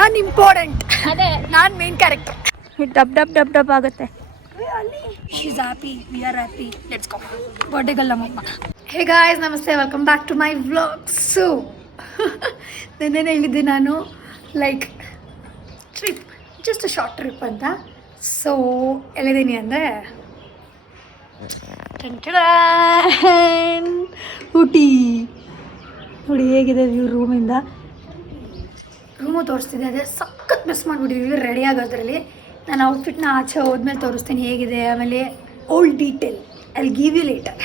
ನಾನು ಇಂಪಾರ್ಟೆಂಟ್, ಅದೇ ನಾನು ಮೇನ್ ಕ್ಯಾರೆಕ್ಟರ್. ಡಬ್ ಡಬ್ ಡಬ್ ಡಬ್ ಆಗುತ್ತೆ. She's happy, we are happy, let's go. ಬರ್ಡೇಗಲ್ಲ ನಮ್ಮಮ್ಮ. ಹೇ ಗಾಯ್ಸ್, ನಮಸ್ತೆ, welcome back to my vlogs. ನಿನ್ನೆ ಹೇಳಿದ್ದೆ ನಾನು like trip, just short trip ಅಂತ. ಸೊ ಎಲ್ಲಿದ್ದೀನಿ ಅಂದರೆ ಊಟಿ. ನೋಡಿ ಹೇಗಿದೆ ವ್ಯೂ ರೂಮಿಂದ. ರೂಮು ತೋರಿಸ್ತಿದೆ, ಅದೇ ಸಖತ್ ಮಿಸ್ ಮಾಡಿಬಿಟ್ಟಿದ್ದೀವಿ ರೆಡಿ ಆಗೋದ್ರಲ್ಲಿ. ನಾನು ಔಟ್ಫಿಟ್ನ ಆಚೆ ಹೋದ್ಮೇಲೆ ತೋರಿಸ್ತೀನಿ ಹೇಗಿದೆ, ಆಮೇಲೆ old detail I will give you later.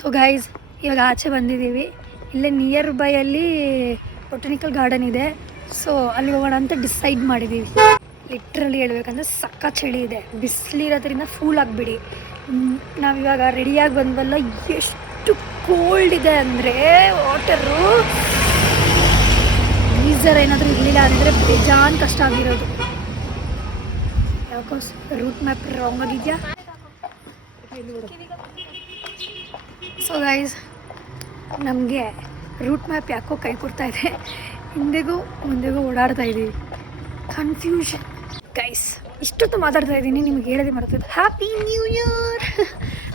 So guys, ಇವಾಗ ಆಚೆ ಬಂದಿದ್ದೀವಿ. ಇಲ್ಲೇ ನಿಯರ್ ಬೈಯಲ್ಲಿ ಬೊಟಾನಿಕಲ್ ಗಾರ್ಡನ್ ಇದೆ. ಸೊ ಅಲ್ಲಿ ಹೋಗೋಣ ಅಂತ ಡಿಸೈಡ್ ಮಾಡಿದ್ದೀವಿ. ಲಿಟ್ರಲಿ ಹೇಳ್ಬೇಕಂದ್ರೆ ಸಕ್ಕ ಚಳಿ ಇದೆ, ಬಿಸಿಲಿರೋದ್ರಿಂದ ಫೂಲ್ ಆಗಿಬಿಡಿ. ನಾವಿವಾಗ ರೆಡಿಯಾಗಿ ಬಂದ್ವಲ್ಲ, ಎಷ್ಟು ಕೋಲ್ಡ್ ಇದೆ ಅಂದರೆ ವಾಟರು. ಗೀಸರ್ ಏನಾದರೂ ಇರಲಿಲ್ಲ ಅಂದರೆ ಬೇಜಾನ್ ಕಷ್ಟ ಆಗಿರೋದು. ಯಾಕೋ ರೂಟ್ ಮ್ಯಾಪ್ ರಾಂಗ್ ಆಗಿದೆಯಾ? ಸೊ ಗೈಸ್, ನಮಗೆ ರೂಟ್ ಮ್ಯಾಪ್ ಯಾಕೋ ಕೈ ಕೊಡ್ತಾ ಇದೆ. ಹಿಂದೆಗೂ ಮುಂದೆಗೂ ಓಡಾಡ್ತಾ ಇದ್ದೀವಿ, ಕನ್ಫ್ಯೂಷನ್. ಗೈಸ್, ಇಷ್ಟೊತ್ತು ಮಾತಾಡ್ತಾ ಇದ್ದೀನಿ, ನಿಮ್ಗೆ ಹೇಳೋದೇ ಮಾಡ್ತಿದ್ದೆ happy new year.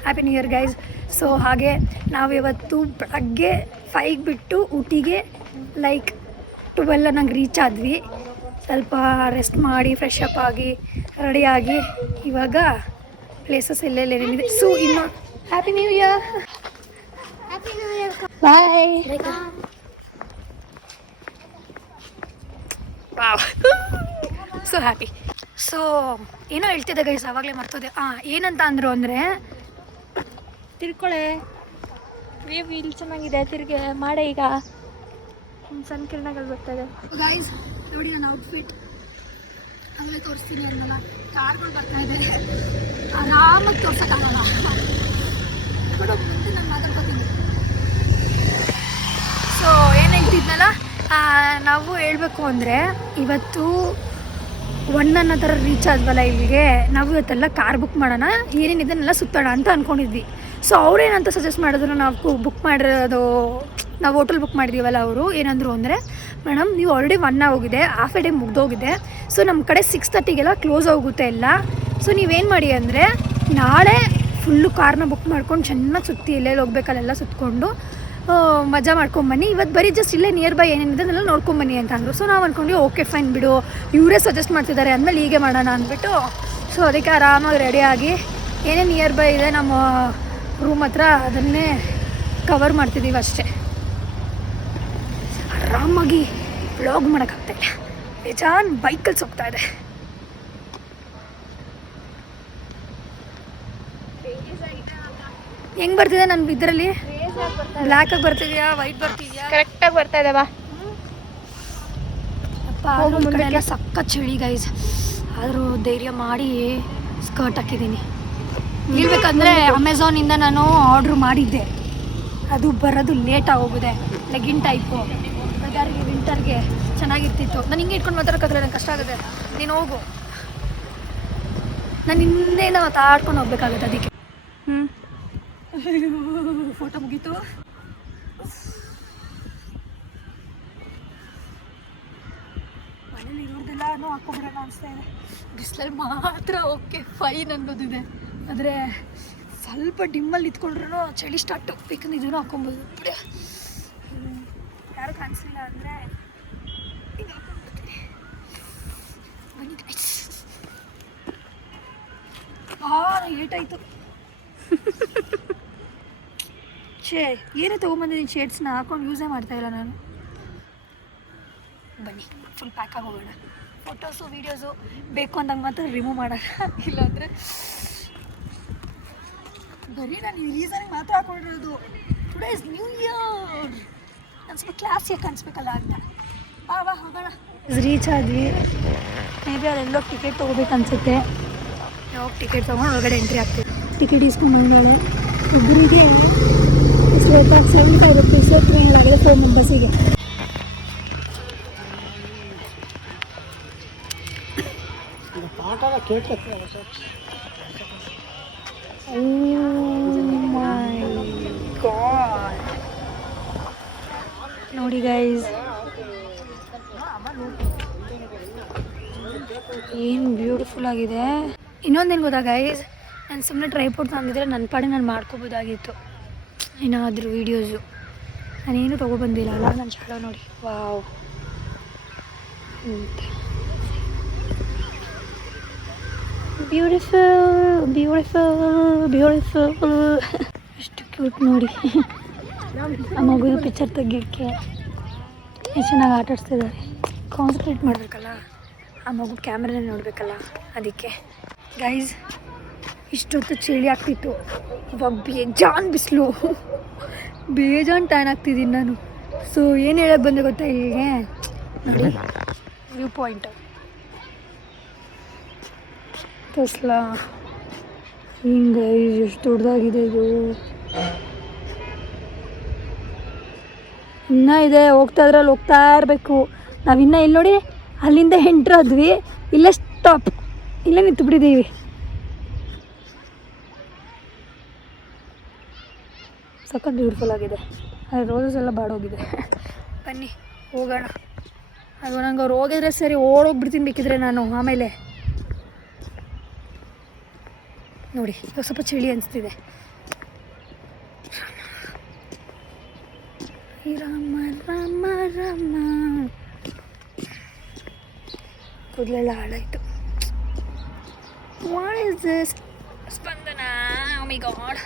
Happy new year guys. So ಹಾಗೆ ನಾವಿವತ್ತು ಬೆಳಗ್ಗೆ 5 ಬಿಟ್ಟು ಊಟಿಗೆ ಲೈಕ್ 12 ನಂಗೆ ರೀಚ್ ಆದ್ವಿ. ಸ್ವಲ್ಪ ರೆಸ್ಟ್ ಮಾಡಿ ಫ್ರೆಶ್ ಅಪ್ ಆಗಿ ರೆಡಿಯಾಗಿ ಇವಾಗ ಪ್ಲೇಸಸ್ ಎಲ್ಲೆಲ್ಲೇನಿದೆ. ಸೊ ಇನ್ನು happy new year. Bye. Wow, so happy. So ಏನೋ ಹೇಳ್ತಿದ್ದೆ ಗೈಸ್, ಆವಾಗಲೇ ಮರ್ತೋದೆ. ಏನಂತ ಅಂದರು ಅಂದರೆ, ತಿರ್ಕೊಳ್ಳೆ ವ್ಯೂ ಇಲ್ಲಿ ಚೆನ್ನಾಗಿದೆ, ತಿರ್ಗೆ ಮಾಡೇ ಈಗ ಸಣ್ಣ ಕಿರಣಗಳು ಬರ್ತದೆ. ಗೈಸ್ ನೋಡಿ ನನ್ನ ಔಟ್ಫಿಟ್, ಆಮೇಲೆ ತೋರಿಸ್ತೀನಿ ಅನ್ನಲ್ಲ. ಕಾರ್ಗಳು ಬರ್ತಾ ಇದೆ, ಆರಾಮಾಗಿ ತೋರ್ಸೋಕ್ಕಾಗಲ್ಲ. ಬಟ್ ಮುಂದೆ ನಾನು ಮಾತಾಡ್ಕೋತೀನಿ. ಸೊ ಏನು ಹೇಳ್ತಿದ್ನಲ್ಲ, ನಾವು ಹೇಳಬೇಕು ಅಂದರೆ ಇವತ್ತು 1 ಅನ್ನೋ ಥರ ರೀಚ್ ಆದ್ವಲ್ಲ ಇಲ್ಲಿಗೆ. ನಾವು ಇವತ್ತೆಲ್ಲ ಕಾರ್ ಬುಕ್ ಮಾಡೋಣ, ಏನೇನಿದೆಲ್ಲ ಸುತ್ತೋಣ ಅಂತ ಅಂದ್ಕೊಂಡಿದ್ವಿ. ಸೊ ಅವ್ರೇನಂತ ಸಜೆಸ್ಟ್ ಮಾಡಿದ್ರು, ನಾವು ಬುಕ್ ಮಾಡಿರೋದು, ನಾವು ಹೋಟೆಲ್ ಬುಕ್ ಮಾಡಿದ್ದೀವಲ್ಲ, ಅವರು ಏನಂದರು ಅಂದರೆ, ಮೇಡಮ್ ನೀವು ಆಲ್ರೆಡಿ 1 ಹೋಗಿದೆ, ಹಾಫ್ ಎ ಡೇ ಮುಗ್ದೋಗಿದೆ. ಸೊ ನಮ್ಮ ಕಡೆ 6:30ಗೆಲ್ಲ ಕ್ಲೋಸ್ ಹೋಗುತ್ತೆ ಎಲ್ಲ. ಸೊ ನೀವೇನು ಮಾಡಿ ಅಂದರೆ, ನಾಳೆ ಫುಲ್ಲು ಕಾರ್ನ ಬುಕ್ ಮಾಡ್ಕೊಂಡು ಚೆನ್ನಾಗಿ ಸುತ್ತಿ ಎಲ್ಲೆಲ್ಲಿ ಹೋಗ್ಬೇಕಲ್ಲೆಲ್ಲ ಸುತ್ತಕೊಂಡು ಮಜಾ ಮಾಡ್ಕೊಂಬನ್ನಿ. ಇವತ್ತು ಬರೀ ಜಸ್ಟ್ ಇಲ್ಲೇ ನಿಯರ್ ಬೈ ಏನೇನಿದೆ ಅದೆಲ್ಲ ನೋಡ್ಕೊಂಬನ್ನಿ ಅಂತ ಅಂದರು. ಸೊ ನಾವು ಅಂದ್ಕೊಂಡು ಓಕೆ ಫೈನ್ ಬಿಡು, ಇವರೇ ಸಜೆಸ್ಟ್ ಮಾಡ್ತಿದ್ದಾರೆ ಅಂದಮೇಲೆ ಹೀಗೆ ಮಾಡೋಣ ಅಂದ್ಬಿಟ್ಟು, ಸೊ ಅದಕ್ಕೆ ಆರಾಮಾಗಿ ರೆಡಿಯಾಗಿ ಏನೇನು ನಿಯರ್ ಬೈ ಇದೆ ನಮ್ಮ ರೂಮ್ ಹತ್ರ ಅದನ್ನೇ ಕವರ್ ಮಾಡ್ತಿದ್ದೀವಿ ಅಷ್ಟೇ. ಆರಾಮಾಗಿ ವ್ಲಾಗ್ ಮಾಡೋಕ್ಕಾಗ್ತಾಯಿಲ್ಲ, ಬೇಜಾನ್ ಬೈಕಲ್ಲಿ ಹೋಗ್ತಾ ಇದೆ. ಹೆಂಗೆ ಬರ್ತಿದೆ ನನ್ನ ಇದರಲ್ಲಿ? ಬ್ಲ್ಯಾಕಾಗಿ ಬರ್ತಿದ್ಯಾ, ವೈಟ್ ಬರ್ತಿದ್ಯಾ? ಕರೆಕ್ಟಾಗಿ ಬರ್ತಾ ಇದೆ. ಬಾ ಅಪ್ಪ, ಎಲ್ಲ ಸಕ್ಕ ಚಳಿ ಗೈಸ್. ಆದರೂ ಧೈರ್ಯ ಮಾಡಿ ಸ್ಕರ್ಟ್ ಹಾಕಿದ್ದೀನಿ. ಹೇಳ್ಬೇಕಂದ್ರೆ ಅಮೆಝಾನಿಂದ ನಾನು ಆರ್ಡ್ರ್ ಮಾಡಿದ್ದೆ, ಅದು ಬರೋದು ಲೇಟ್ ಆಗೋಗಿದೆ. ಲೆಗಿನ್ ಟೈಪು ವೆದರ್ಗೆ, ವಿಂಟರ್ಗೆ ಚೆನ್ನಾಗಿರ್ತಿತ್ತು. ನಾನು ಹಿಂಗೆ ಇಟ್ಕೊಂಡು ಮಾತಾಡೋಕ್ಕಾದ್ರೆ ನಂಗೆ ಕಷ್ಟ ಆಗುತ್ತೆ. ನೀನು ಹೋಗು, ನಾನು ಹಿಂದೆಯಿಂದ ಮಾತಾಡ್ಕೊಂಡು ಹೋಗ್ಬೇಕಾಗುತ್ತೆ. ಅದಕ್ಕೆ ಫೋಟೋ ಮುಗೀತು. ಮನೇಲಿ ಇರೋದೆಲ್ಲ ಹಾಕ್ಕೊಬಿಡೋಣ ಅನಿಸ್ತಾ ಇದೆ. ಬಿಸಿಲಲ್ಲಿ ಮಾತ್ರ ಓಕೆ ಫೈನ್ ಅನ್ನೋದಿದೆ, ಆದರೆ ಸ್ವಲ್ಪ ಡಿಮ್ಮಲ್ಲಿ ನಿಂತ್ಕೊಂಡ್ರೂ ಚಳಿ ಸ್ಟಾರ್ಟ್ ಬೇಕಂದ್ರೆ ಇದನ್ನು ಹಾಕ್ಕೊಬೋದು. ಯಾರು ಕಾಣಿಸಿಲ್ಲ ಅಂದರೆ ಹಿಂಗೆ ಹಾಕ್ಕೊಂಡ್ಬಿಡ್ತೀನಿ. ಬನ್ನಿ ಏಟಾಯಿತು. ಏನೇ ತೊಗೊಂಬಂದಿದ್ದೀನಿ ಶೇಡ್ಸ್ನ, ಹಾಕೊಂಡು ಯೂಸೇ ಮಾಡ್ತಾಯಿಲ್ಲ ನಾನು. ಬನ್ನಿ ಫುಲ್ ಪ್ಯಾಕ್ ಆಗಿ ಹೋಗೋಣ. ಫೋಟೋಸು ವೀಡಿಯೋಸು ಬೇಕು ಅಂದಂಗೆ ಮಾತ್ರ ರಿಮೂವ್ ಮಾಡೋಣ, ಇಲ್ಲಾಂದರೆ ಬರೀ ನಾನು ಈ ರೀಸನ್ಗೆ ಮಾತ್ರ ಹಾಕೊಂಡಿರೋದು. ಟುಡೇ ಇಸ್ ನ್ಯೂ ಇಯರ್, ನಾನು ಸ್ವಲ್ಪ ಕ್ಲಾಸಿಯಾಗಿ ಕಾಣಿಸ್ಬೇಕಲ್ಲ ಅಂತ. ಬಾ ಹೋಗೋಣ. ರೀಚ್ ಆದ್ವಿ. ಮೇ ಬಿ ಅಲ್ಲೆಲ್ಲೋ ಟಿಕೆಟ್ ತೊಗೋಬೇಕನ್ಸುತ್ತೆ. ಯಾವಾಗ ಟಿಕೆಟ್ ತೊಗೊಂಡು ಒಳಗಡೆ ಎಂಟ್ರಿ ಆಗ್ತೀವಿ. ಟಿಕೆಟ್ ಇಸ್ಕೊಂಡು ಬಂದಳೆ ಒಬ್ಬರಿಗೆ 75 ರೂಪೀಸ್, ಟ್ರೈನ್ ಒಳಗಡೆ 4 ಮೆಂಬರ್ಸಿಗೆ. ನೋಡಿ ಗೈಸ್, ಏನು ಬ್ಯೂಟಿಫುಲ್ ಆಗಿದೆ. ಇನ್ನೊಂದೇನು ಗೊತ್ತಾ ಗೈಸ್, ನಾನು ಸುಮ್ಮನೆ ಟ್ರೈಪೋರ್ಟ್ ತಂದಿದ್ರೆ ನನ್ನ ಪಾಡೆ ನಾನು ಮಾಡ್ಕೋಬೋದಾಗಿತ್ತು ಏನಾದರೂ ವೀಡಿಯೋಸು. ನಾನೇನು ತೊಗೊಬಂದಿಲ್ಲ ಅಲ್ಲ. ನನ್ನ ಶಾಲೆ ನೋಡಿ, ವಾವ್ ಬ್ಯೂಟಿಫುಲ್ ಬ್ಯೂಟಿಫುಲ್ ಬ್ಯೂಟಿಫುಲ್. ಎಷ್ಟು ಕ್ಯೂಟ್ ನೋಡಿ. ಆ ಮಗುದು ಪಿಕ್ಚರ್ ತೆಗಿಯೋಕ್ಕೆ ಎಷ್ಟು ಚೆನ್ನಾಗಿ ಆಟ ಆಡಿಸ್ತಿದ್ದಾರೆ. ಕಾನ್ಸಂಟ್ರೇಟ್ ಮಾಡಬೇಕಲ್ಲ, ಆ ಮಗು ಕ್ಯಾಮ್ರಾನೇ ನೋಡಬೇಕಲ್ಲ, ಅದಕ್ಕೆ. ಗೈಸ್, ಇಷ್ಟೊತ್ತು ಚಳಿ ಆಗ್ತಿತ್ತು, ಇವಾಗ ಬೇಜಾನ್ ಬಿಸಿಲು, ಬೇಜಾನ್ ಟ್ಯಾನ್ ಆಗ್ತಿದ್ದೀನಿ ನಾನು. ಸೊ ಏನು ಹೇಳಕ್ಕೆ ಬಂದೆ ಗೊತ್ತಾ ಇಲ್ಲಿಗೆ ನೋಡಿ, ವ್ಯೂ ಪಾಯಿಂಟ್ ತೋರಿಸ್ಲಾ. ಹಿಂಗೆ ಎಷ್ಟು ದೊಡ್ಡದಾಗಿದೆ ಇದು. ಇನ್ನೂ ಇದೆ, ಹೋಗ್ತಾ ಇದ್ರಲ್ಲಿ ಹೋಗ್ತಾ ಇರಬೇಕು. ನಾವಿನ್ನೂ ಇಲ್ಲಿ ನೋಡಿ, ಅಲ್ಲಿಂದ ಎಂಟ್ರಾದ್ವಿ, ಇಲ್ಲೇ ಸ್ಟಾಪ್, ಇಲ್ಲೇ ನಿಂತು ಬಿಟ್ಟಿದ್ದೀವಿ. ಸಖತ್ ಬ್ಯೂಟಿಫುಲ್ ಆಗಿದೆ. ಅದು ರೋಸಸ್ ಎಲ್ಲ ಬಾಡೋಗಿದೆ. ಬನ್ನಿ ಹೋಗೋಣ. ಅದು ನಂಗೆ ಅವ್ರು ಹೋಗಿದ್ರೆ ಸರಿ, ಓಡೋಗ್ಬಿಡ್ತೀನಿ ಬೇಕಿದ್ರೆ ನಾನು. ಆಮೇಲೆ ನೋಡಿ, ಇವಾಗ ಸ್ವಲ್ಪ ಚಳಿ ಅನಿಸ್ತಿದೆ. ರಾಮ ರಾಮ ರಾಮ, ಕೂದಲೆಲ್ಲ ಹಾಳಾಯಿತು. What is this? Spandana, oh my God.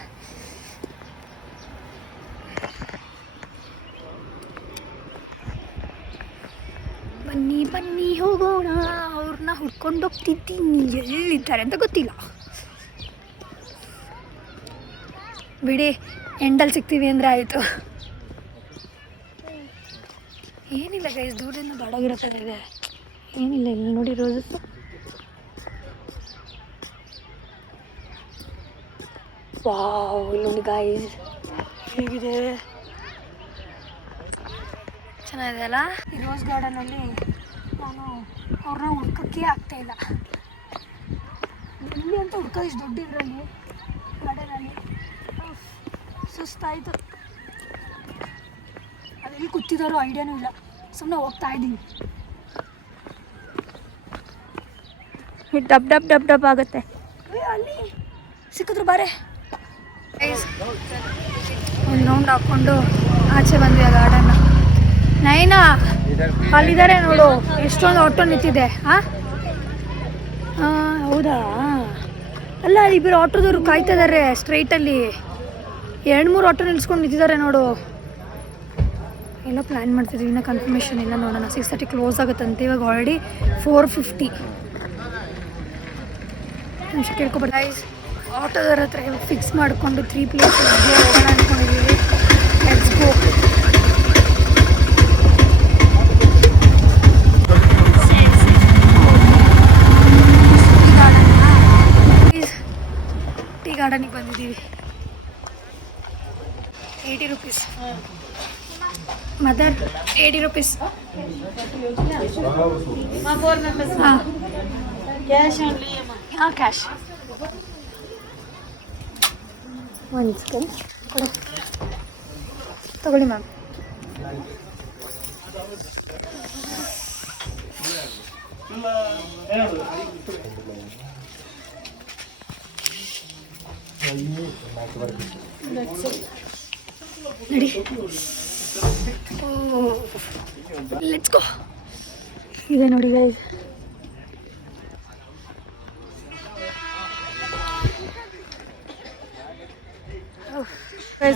ಬನ್ನಿ ಬನ್ನಿ ಹೋಗೋಣ. ಅವ್ರನ್ನ ಹುಡ್ಕೊಂಡು ಹೋಗ್ತಿದ್ದೀನಿ, ಎಲ್ಲಿದ್ದಾರೆ ಅಂತ ಗೊತ್ತಿಲ್ಲ. ಬಿಡಿ, ಎಂಡಲ್ಲಿ ಸಿಗ್ತೀವಿ ಅಂದರೆ ಆಯಿತು. ಏನಿಲ್ಲ ಗೈಸ್, ದೂರದಿಂದ ಬಾಡೋಗಿರೋ ಥರ ಇದೆ. ಏನಿಲ್ಲ, ಇಲ್ಲಿ ನೋಡಿ ರೋಸಸ್. ವಾವ್, ಇಲ್ಲಿ ನೋಡಿ ಗೈಸ್, ಹೇಗಿದೆ, ಚೆನ್ನಾಗಿದೆ ಅಲ್ಲ. ಈ ರೋಸ್ ಗಾರ್ಡನಲ್ಲಿ ನಾನು ಅವ್ರನ್ನ ಹುಡ್ಕೋಕ್ಕೆ ಆಗ್ತಾಯಿಲ್ಲ. ಎಲ್ಲಿ ಅಂತ ಹುಡ್ಕೋದು, ಇಷ್ಟು ದೊಡ್ಡ ಇದರಲ್ಲಿ ಗಾರ್ಡನಲ್ಲಿ ಸುಸ್ತಾಯಿತು. ಅದೆಲ್ಲಿ ಕೂತಿದ್ದಾರೋ ಐಡಿಯಾನೂ ಇಲ್ಲ, ಸುಮ್ಮನೆ ಹೋಗ್ತಾ ಇದ್ದೀನಿ. ಡಬ್ ಡಬ್ ಡಬ್ ಡಬ್ ಆಗುತ್ತೆ. ಅಲ್ಲಿ ಸಿಕ್ಕಿದ್ರು ಬಾರೆ. ಒಂದು ರೌಂಡ್ ಹಾಕ್ಕೊಂಡು ಆಚೆ ಬಂದ್ವಿ ಆ ಗಾರ್ಡನ್ನ. ನೈನಾ, ಅಲ್ಲಿದ್ದಾರೆ ನೋಡು, ಎಷ್ಟೊಂದು ಆಟೋ ನಿಂತಿದೆ. ಹಾಂ, ಹೌದಾ? ಅಲ್ಲ, ಇಬ್ಬರು ಆಟೋದವರು ಕಾಯ್ತಾ ಇದ್ದಾರೆ ಸ್ಟ್ರೈಟಲ್ಲಿ. 2-3 ಆಟೋ ನಿಲ್ಸ್ಕೊಂಡು ನಿಂತಿದ್ದಾರೆ ನೋಡು. ಎಲ್ಲ ಪ್ಲ್ಯಾನ್ ಮಾಡ್ತಿದ್ವಿ, ಇನ್ನೂ ಕನ್ಫರ್ಮೇಷನ್ ಇಲ್ಲ, ನೋಡೋಣ. 6:30 ಕ್ಲೋಸ್ ಆಗುತ್ತಂತೆ. ಇವಾಗ ಆಲ್ರೆಡಿ 4:50. ನಿಮಿಷ ಕೇಳ್ಕೊಬಾರ್ದು ಗೈಸ್. ಆಟೋದವ್ರ ಹತ್ರ ಇವಾಗ ಫಿಕ್ಸ್ ಮಾಡಿಕೊಂಡು 3 ಪ್ಲೇಸ್ ಹೋಗೋಣ ಅಂದ್ಕೊಂಡಿದ್ದೀವಿ. Let's go. ಟೀ ಗಾರ್ಡನಿಗೆ ಬಂದಿದ್ದೀವಿ. 80 rupees. Mother 80 rupees. ಹಾಂ, ಕ್ಯಾಶ್. ಒಂದು ಸೆಕೆಂಡ್ ಕೊಡು, ತಗೊಳ್ಳಿ ಮ್ಯಾಮ್. ನಡಿ, ಲೆಟ್ಸ್ ಗೋ. ಇದೆ ನೋಡಿ ಗೈಸ್,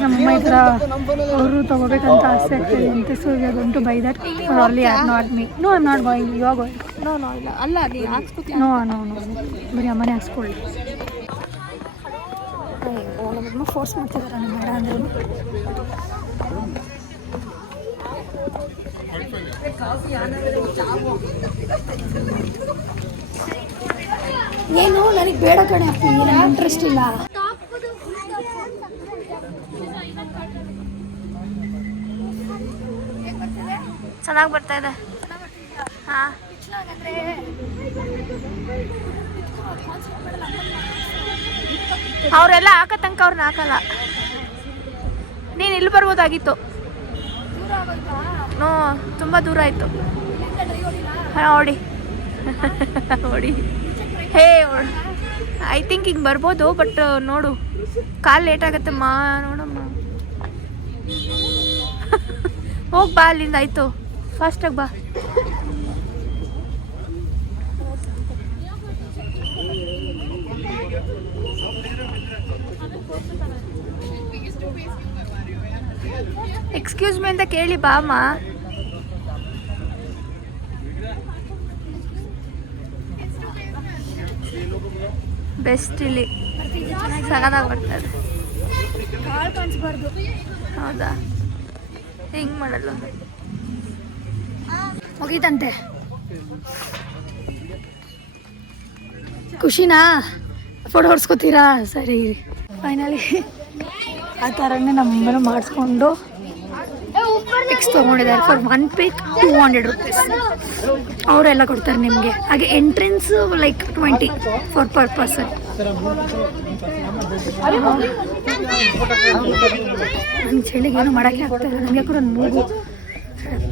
ನಮ್ಮಮ್ಮ ಈ ಥರ ಅವರು ತೊಗೋಬೇಕಂತ ಆಸೆ ಆಗ್ತದೆ ಅಂತೆ. So we are going to buy that for only not me. No, I am not going, you are going. No ಇಲ್ಲ, ಅಲ್ಲ ಅಲ್ಲಿ ಹಾಕ್ಸ್ಕೊತೀನಿ. ನೋ, ಬರೀ ಅಮ್ಮನೇ ಹಾಕ್ಸ್ಕೊಳ್ಳಿ. ನಮ್ಮಮ್ಮ ಫೋರ್ಸ್ ಮಾಡ್ತಿದ್ದಾರೆ ನಾನು ಬೇಡ ಅಂದ್ರೂ. ಏನು ನನಗೆ ಬೇಡ ಕಣೆ ಅಪ್ಪಿ, ನನಗೆ ಇಂಟ್ರೆಸ್ಟ್ ಇಲ್ಲ. ಚೆನ್ನಾಗಿ ಬರ್ತಾ ಇದೆ. ಹಾಂ, ಅವರೆಲ್ಲ ಹಾಕೋ ತನಕ ಅವ್ರನ್ನ ಹಾಕಲ್ಲ. ನೀನು ಇಲ್ಲಿ ಬರ್ಬೋದಾಗಿತ್ತು. ನೋ, ತುಂಬ ದೂರ ಆಯಿತು. ಓಡಿ ಓಡಿ. ಹೇ ಐ ಥಿಂಕ್ ಹಿಂಗೆ ಬರ್ಬೋದು, ಬಟ್ ನೋಡು ಕಾಲು ಲೇಟ್ ಆಗುತ್ತಮ್ಮ. ನೋಡಮ್ಮ, ಹೋಗಿ ಬಾ ಅಲ್ಲಿಂದ. ಆಯಿತು, ಫಾಸ್ಟಾಗಿ ಬಾ. ಎಕ್ಸ್ಕ್ಯೂಸ್ ಮೀ ಅಂತ ಕೇಳಿ ಬಾ ಅಮ್ಮ. ಬೆಸ್ಟ್ ಇಲ್ಲಿ ಸಗದಾಗಿ ಬರ್ತದೆ. ಹೌದಾ, ಹೆಂಗೆ ಮಾಡಲ್ಲ? ಮುಗೀತಂತೆ. ಖುಷಿನಾ? ಫೋಟೋ ಹೊಡ್ಸ್ಕೊತೀರಾ? ಸರಿ, ಫೈನಲಿ ಆ ಥರನೇ ನಮ್ಮನ್ನು ಮಾಡಿಸ್ಕೊಂಡು ಪಿಕ್ಸ್ ತೊಗೊಂಡಿದ್ದಾರೆ. ಫಾರ್ 1 pic 200 rupees ಅವರೆಲ್ಲ ಕೊಡ್ತಾರೆ ನಿಮಗೆ. ಹಾಗೆ entrance like 20 for per person. ನನ್ನ ಚಳಿಗೆ ಏನು ಮಾಡೋಕ್ಕೆ ಆಗ್ತಾಯಿಲ್ಲ. ನನಗೆ ಕೂಡ ಮೂಗು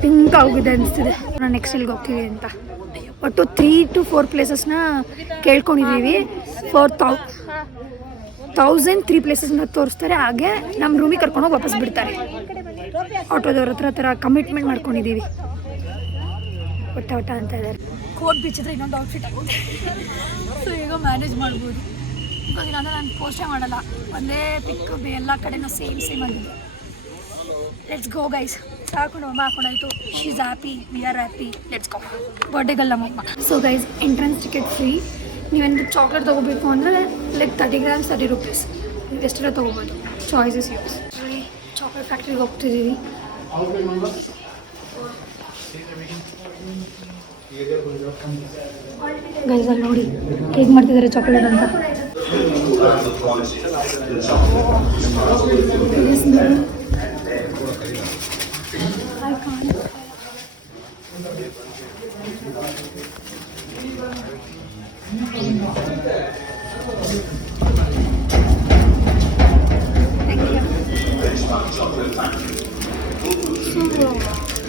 ಪಿಂಕ್ ಆಗಿದೆ ಅನಿಸ್ತಿದೆ. ನಾನು ನೆಕ್ಸ್ಟ್ ಇಲ್ಲಿಗೆ ಹೋಗ್ತೀವಿ ಅಂತ. ಒಟ್ಟು 3 to 4 ಪ್ಲೇಸಸ್ನ ಕೇಳ್ಕೊಂಡಿದ್ದೀವಿ. 1003 ಪ್ಲೇಸಸ್ನ ತೋರಿಸ್ತಾರೆ. ಹಾಗೆ ನಮ್ಮ ರೂಮಿಗೆ ಕರ್ಕೊಂಡೋಗಿ ವಾಪಸ್ ಬಿಡ್ತಾರೆ. ಆಟೋದವ್ರ ಹತ್ರ ಕಮಿಟ್ಮೆಂಟ್ ಮಾಡ್ಕೊಂಡಿದ್ದೀವಿ. ಒಟ್ಟ ಅಂತ ಇದ್ದಾರೆ. ಕೋಟ್ ಬೀಚ್ ಹತ್ರ ಇನ್ನೊಂದು ಔಟ್ಫಿಟ್ ಆಗುತ್ತೆ. ಸೊ ಈಗ ಮ್ಯಾನೇಜ್ ಮಾಡ್ಬೋದು. ಇವಾಗ ಇಲ್ಲಾಂದರೆ ನಾನು ಪೋಸ್ಟೇ ಮಾಡಲ್ಲ. ಒಂದೇ ಪಿಕ್ ಎಲ್ಲ ಕಡೆನೂ ಸೇಮ್ ಆಗಿದೆ. Let's go guys. ಸಾಕೊಂಡು ಅಮ್ಮ ಹಾಕೊಂಡಾಯ್ತು. She is happy, we are happy, let's go. ಬರ್ಡೇಗಲ್ಲ ನಮ್ಮಮ್ಮ. So guys, entrance ticket free. ನೀವೇನು ಚಾಕ್ಲೇಟ್ ತೊಗೋಬೇಕು ಅಂದರೆ ಲೈಕ್ 30 grams 30 rupees. ನೀವು ಎಷ್ಟೆಲ್ಲ ತೊಗೋಬೋದು. Choice is yours. ಚಾಕ್ಲೇಟ್ ಫ್ಯಾಕ್ಟ್ರಿಗೆ ಹೋಗ್ತಿದ್ದೀವಿ. ಗೈಸ್ ಅಲ್ಲಿ ನೋಡಿ ಹೇಗೆ ಮಾಡ್ತಿದ್ದಾರೆ ಚಾಕ್ಲೇಟ್ ಅಂತ.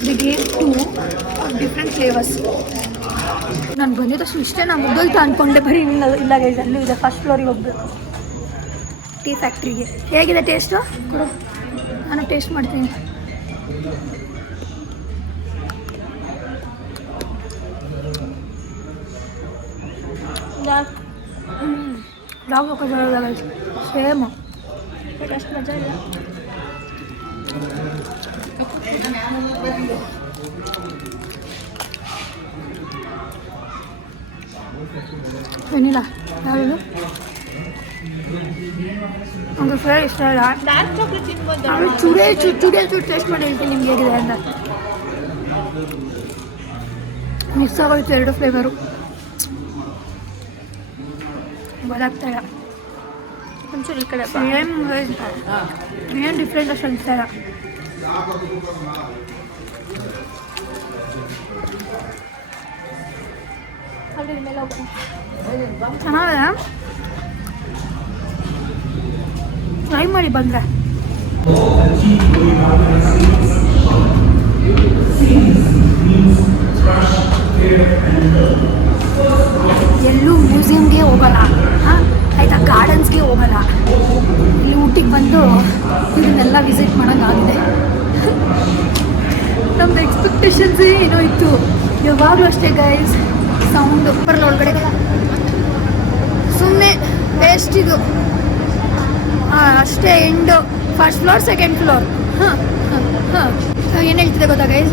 They gave 2 different flavors. ನಾನು ಬಂದಿದ್ದ ತಕ್ಷಣ ಇಷ್ಟೇ ನಾನು ಮುದ್ದೋಯ್ತು ಅಂದ್ಕೊಂಡೆ. ಬರೀ ಇಲ್ಲ ಗೈಸ್, ಅಲ್ಲೂ ಇದೆ. ಫಸ್ಟ್ ಫ್ಲೋರಿಗೆ ಹೋಗ್ಬೇಕು, ಟೀ ಫ್ಯಾಕ್ಟ್ರಿಗೆ. ಹೇಗಿದೆ ಟೇಸ್ಟು? ಕೊಡು, ನಾನು ಟೇಸ್ಟ್ ಮಾಡ್ತೀನಿ. ಬ್ಲಾಗ್ ಹೋಗೋದು ಬರೋಲ್ಲ ಸೇಮು, ಬಟ್ ಅಷ್ಟು ಮಜಾ ಇಲ್ಲ. ವೆನಿಲಾ ಯಾವುದು ನಂಗೆ ಫ್ಲೇವರ್ ಇಷ್ಟ ಇಲ್ಲ. ಆಮೇಲೆ ಚೂರು ಟೇಸ್ಟ್ ಮಾಡಿ ಹೇಳ್ತೀನಿ ನಿಮ್ಗೆ ಹೇಗಿದೆ ಅಂತ. ಮಿಕ್ಸ್ ಆಗೋಯ್ತು 2 ಫ್ಲೇವರು. ಗೊತ್ತಾಗ್ತಾಯಿಲ್ಲ. ಒಂಚೂರು ಈ ಕಡೆ ಏನು ಡಿಫ್ರೆಂಟ್ ಅಷ್ಟು ಅನಿಸ್ತಾಯಿಲ್ಲ. ಚೆನ್ನಾಗಿದೆ, ಟ್ರೈ ಮಾಡಿ ಬಂದರೆ. ಎಲ್ಲೂ ಮ್ಯೂಸಿಯಮ್ಗೆ ಹೋಗಲ್ಲ, ಆಯಿತಾ, ಗಾರ್ಡನ್ಸ್ಗೆ ಹೋಗಲ್ಲ. ಇಲ್ಲಿ ಊಟಿಗೆ ಬಂದು ಇದನ್ನೆಲ್ಲ ವಿಸಿಟ್ ಮಾಡೋಕ್ಕಾಗಿದೆ. ನಮ್ಮದು ಎಕ್ಸ್ಪೆಕ್ಟೇಷನ್ಸೇ ಏನೋ ಇತ್ತು. ಯಾವಾಗಲೂ ಅಷ್ಟೇ ಗೈಸ್, ಸೌಂಡು ಬರಲ್ಲ ಒಳಗಡೆ, ಸುಮ್ಮನೆ ವೇಸ್ಟ್ ಇದು. ಅಷ್ಟೇ end. First floor, second floor. ಏನು ಹೇಳ್ತಿದೆ ಗೊತ್ತಾ ಗೈಸ್,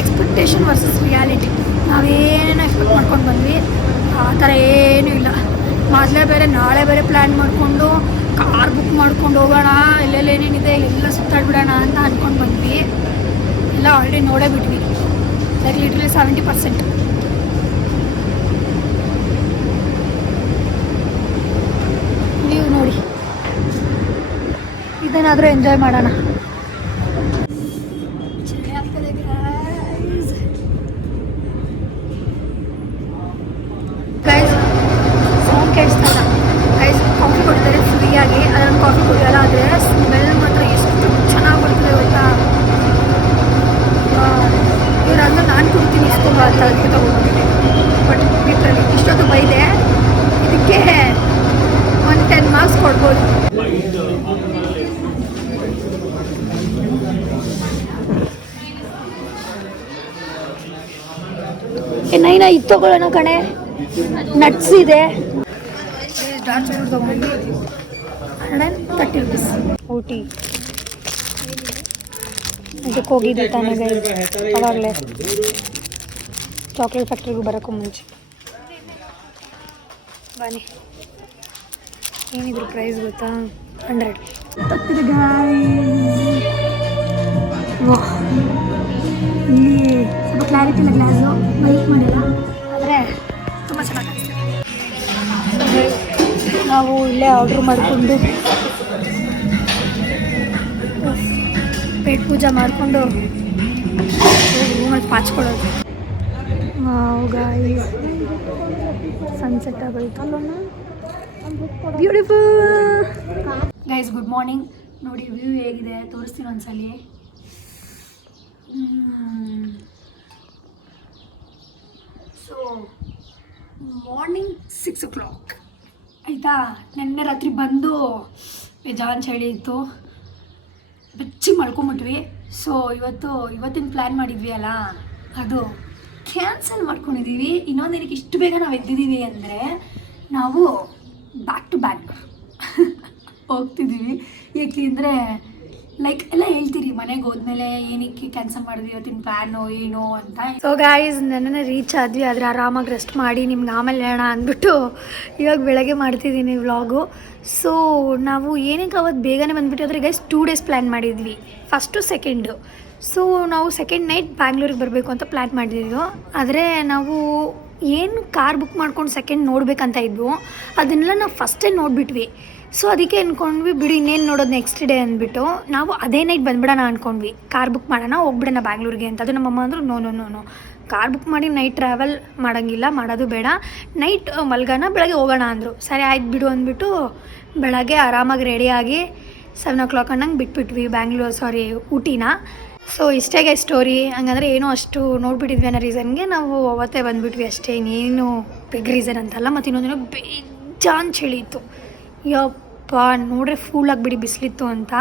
ಎಕ್ಸ್ಪೆಕ್ಟೇಷನ್ ವರ್ಸಸ್ ರಿಯಾಲಿಟಿ. ನಾವೇನೇನೋ ಎಕ್ಸ್ಪೆಕ್ಟ್ ಮಾಡ್ಕೊಂಡು ಬಂದ್ವಿ, ಆ ಥರ ಏನೂ ಇಲ್ಲ. ಮೊದಲೇ ಬೇರೆ ನಾಳೆ ಬೇರೆ ಪ್ಲ್ಯಾನ್ ಮಾಡಿಕೊಂಡು ಕಾರ್ ಬುಕ್ ಮಾಡ್ಕೊಂಡು ಹೋಗೋಣ, ಎಲ್ಲೆಲ್ಲೇನೇನಿದೆ ಎಲ್ಲ ಸುತ್ತಾಡ್ಬಿಡೋಣ ಅಂತ ಅಂದ್ಕೊಂಡು ಬಂದ್ವಿ. ಎಲ್ಲ ಆಲ್ರೆಡಿ ನೋಡೇ ಬಿಟ್ವಿ, ಲೈಕ್ ಲಿಟ್ರಲಿ 70%. ನೀವು ನೋಡಿ, ಇದನ್ನಾದರೂ ಎಂಜಾಯ್ ಮಾಡೋಣ. ಚಳಿ ಆಗ್ತದೆ ಗೈಸ್. ಇದು ತಗೊಳ್ಳೋಣ ಕಣೆ, ನಟ್ಸ್ ಇದೆ. ಡಾರ್ಕ್ ಚಾಕ್ಲೇಟ್ ತೊಗೊಂಡು 130 rupees. ಊಟಿ ಇದಕ್ಕೆ ಹೋಗಿದ್ದೆ ತಾನೇ ಗೈಸ್ ಅವಾಗಲೇ ಚಾಕ್ಲೇಟ್ ಫ್ಯಾಕ್ಟ್ರಿಗೂ ಬರೋಕ್ಕೂ ಮುಂಚೆ. ಬನ್ನಿ, ಏನಿದ್ರು ಪ್ರೈಸ್ ಗೊತ್ತಾ? 100. ತಪ್ಪಿದೆ ಗಾಯ್. ವಾಹ್, ಇಲ್ಲಿ ಸ್ವಲ್ಪ ಕ್ಲಾರಿಟಿ ಇಲ್ಲ ಗ್ಲಾಸು, ಬೈಕ್ ಮಾಡಿಲ್ಲ, ಆದರೆ ತುಂಬ ಚೆನ್ನಾಗಿ ಕಾಣಿಸ್ತಿದೆ. ನಾವು ಇಲ್ಲೇ ಆರ್ಡ್ರ್ ಮಾಡಿಕೊಂಡು ಪೇಟ್ ಪೂಜೆ ಮಾಡಿಕೊಂಡು ರೂಮಲ್ಲಿ ಪಾಚ್ಕೊಳ್ಳೋದು. ಗಾಯಿ ಸನ್ಸೆಟ್ ಆಗೋಯ್ತು, ಬ್ಯೂಟಿಫುಲ್ ಗೈಸ್. Good morning. ನೋಡಿ ವ್ಯೂ ಹೇಗಿದೆ ತೋರಿಸ್ತೀನಿ ಒಂದ್ಸಲಿ. ಸೊ ಮಾರ್ನಿಂಗ್ 6 o'clock ಆಯಿತಾ. ನೆನ್ನೆ ರಾತ್ರಿ ಬಂದು ಬೇಜಾನ್ ಚಳಿ ಇತ್ತು, ಬೆಚ್ಚಿ ಮಲ್ಕೊಂಬಿಟ್ವಿ. ಸೊ ಇವತ್ತಿನ ಪ್ಲ್ಯಾನ್ ಮಾಡಿದ್ವಿ ಅಲ್ಲ, ಅದು ಕ್ಯಾನ್ಸಲ್ ಮಾಡ್ಕೊಂಡಿದ್ದೀವಿ. ಇನ್ನೊಂದೇನಕ್ಕೆ ಇಷ್ಟು ಬೇಗ ನಾವು ಎದ್ದಿದ್ದೀವಿ ಅಂದರೆ, ನಾವು ಬ್ಯಾಕ್ ಟು ಬ್ಯಾಂಗ್ಳೂರ್ ಹೋಗ್ತಿದ್ದೀವಿ. ಏಕೆ ಅಂದರೆ ಲೈಕ್ ಎಲ್ಲ ಹೇಳ್ತೀರಿ ಮನೆಗೆ ಹೋದ್ಮೇಲೆ ಏನಕ್ಕೆ ಕ್ಯಾನ್ಸಲ್ ಮಾಡಿದ್ವಿ, ಇವತ್ತಿನ ಪ್ಲ್ಯಾನು ಏನು ಅಂತ. ಸೊ ಗಾಯ್ಸ್, ನನ್ನನ್ನು ರೀಚ್ ಆದ್ವಿ, ಆದರೆ ಆರಾಮಾಗಿ ರೆಸ್ಟ್ ಮಾಡಿ ನಿಮ್ಗೆ ಆಮೇಲೆ ಹೇಳೋಣ ಅಂದ್ಬಿಟ್ಟು ಇವಾಗ ಬೆಳಗ್ಗೆ ಮಾಡ್ತಿದ್ದೀನಿ ವ್ಲಾಗು. ಸೊ ನಾವು ಏನಕ್ಕೆ ಅವತ್ತು ಬೇಗನೆ ಬಂದುಬಿಟ್ಟು ಆದರೆ ಗೈಸ್ 2 days ಪ್ಲ್ಯಾನ್ ಮಾಡಿದ್ವಿ, ಫಸ್ಟು ಸೆಕೆಂಡು. ಸೊ ನಾವು ಸೆಕೆಂಡ್ ನೈಟ್ ಬ್ಯಾಂಗ್ಳೂರಿಗೆ ಬರಬೇಕು ಅಂತ ಪ್ಲ್ಯಾನ್ ಮಾಡಿದ್ವಿ. ಆದರೆ ನಾವು ಏನು ಕಾರ್ ಬುಕ್ ಮಾಡ್ಕೊಂಡು ಸೆಕೆಂಡ್ ನೋಡಬೇಕಂತ ಇದ್ವು, ಅದನ್ನೆಲ್ಲ ನಾವು ಫಸ್ಟೇ ನೋಡಿಬಿಟ್ವಿ. ಸೊ ಅದಕ್ಕೆ ಅಂದ್ಕೊಂಡ್ವಿ ಬಿಡಿ ಇನ್ನೇನು ನೋಡೋದು ನೆಕ್ಸ್ಟ್ ಡೇ ಅಂದ್ಬಿಟ್ಟು ನಾವು ಅದೇ ನೈಟ್ ಬಂದ್ಬಿಡೋಣ ಅಂದ್ಕೊಂಡ್ವಿ. ಕಾರ್ ಬುಕ್ ಮಾಡೋಣ ಹೋಗ್ಬಿಡೋಣ ಬ್ಯಾಂಗ್ಳೂರಿಗೆ ಅಂತ. ಅದು ನಮ್ಮಮ್ಮ ಅಂದರು ನೋ ಕಾರ್ ಬುಕ್ ಮಾಡಿ ನೈಟ್ ಟ್ರಾವೆಲ್ ಮಾಡೋಂಗಿಲ್ಲ, ಮಾಡೋದು ಬೇಡ, ನೈಟ್ ಮಲ್ಗೋಣ ಬೆಳಗ್ಗೆ ಹೋಗೋಣ ಅಂದರು. ಸರಿ ಆಯ್ತು ಬಿಡು ಅಂದ್ಬಿಟ್ಟು ಬೆಳಗ್ಗೆ ಆರಾಮಾಗಿ ರೆಡಿಯಾಗಿ 7 o'clock ಅನ್ನಂಗೆ ಬಿಟ್ಬಿಟ್ವಿ ಊಟಿನ. ಸೊ ಇಷ್ಟೇ ಸ್ಟೋರಿ. ಹಂಗಂದರೆ ಏನೋ ಅಷ್ಟು ನೋಡಿಬಿಟ್ಟಿದ್ವಿ ಅನ್ನೋ ರೀಸನ್ಗೆ ನಾವು ಅವತ್ತೇ ಬಂದುಬಿಟ್ವಿ ಅಷ್ಟೇ, ಇನ್ನೇನು ಬಿಗ್ ರೀಸನ್ ಅಂತಲ್ಲ. ಮತ್ತು ಇನ್ನೊಂದಿನ ಬೇಜಾನ್ ಚಳಿ ಇತ್ತು, ಯಪ್ಪ ನೋಡ್ರೆ ಫೂಲಾಗಿಬಿಡಿ ಬಿಸಿಲಿತ್ತು ಅಂತ.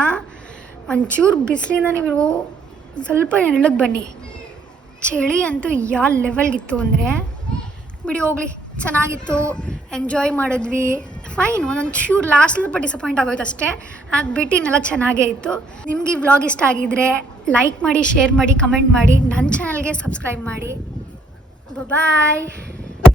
ಒಂಚೂರು ಬಿಸಿಲಿಂದ ನೀವು ಸ್ವಲ್ಪ ನೆರಳಿಗೆ ಬನ್ನಿ, ಚಳಿ ಅಂತೂ ಯಾವ ಲೆವೆಲ್ಗಿತ್ತು ಅಂದರೆ ಬಿಡಿ ಹೋಗಲಿ, ಚೆನ್ನಾಗಿತ್ತು, ಎಂಜಾಯ್ ಮಾಡಿದ್ವಿ, ಫೈನ್. ಒಂದೊಂದು ಚೂರು ಲಾಸ್ಟ್ ಸ್ವಲ್ಪ ಡಿಸಪಾಯಿಂಟ್ ಆಗೋಯ್ತು ಅಷ್ಟೇ, ಅದು ಬಿಟ್ಟಿನೆಲ್ಲ ಚೆನ್ನಾಗೇ ಇತ್ತು. ನಿಮ್ಗೆ ಈ ವ್ಲಾಗ್ ಇಷ್ಟ ಆಗಿದ್ದರೆ ಲೈಕ್ ಮಾಡಿ, ಶೇರ್ ಮಾಡಿ, ಕಮೆಂಟ್ ಮಾಡಿ, ನನ್ನ ಚಾನಲ್ಗೆ ಸಬ್ಸ್ಕ್ರೈಬ್ ಮಾಡಿ. ಬಾಯ್.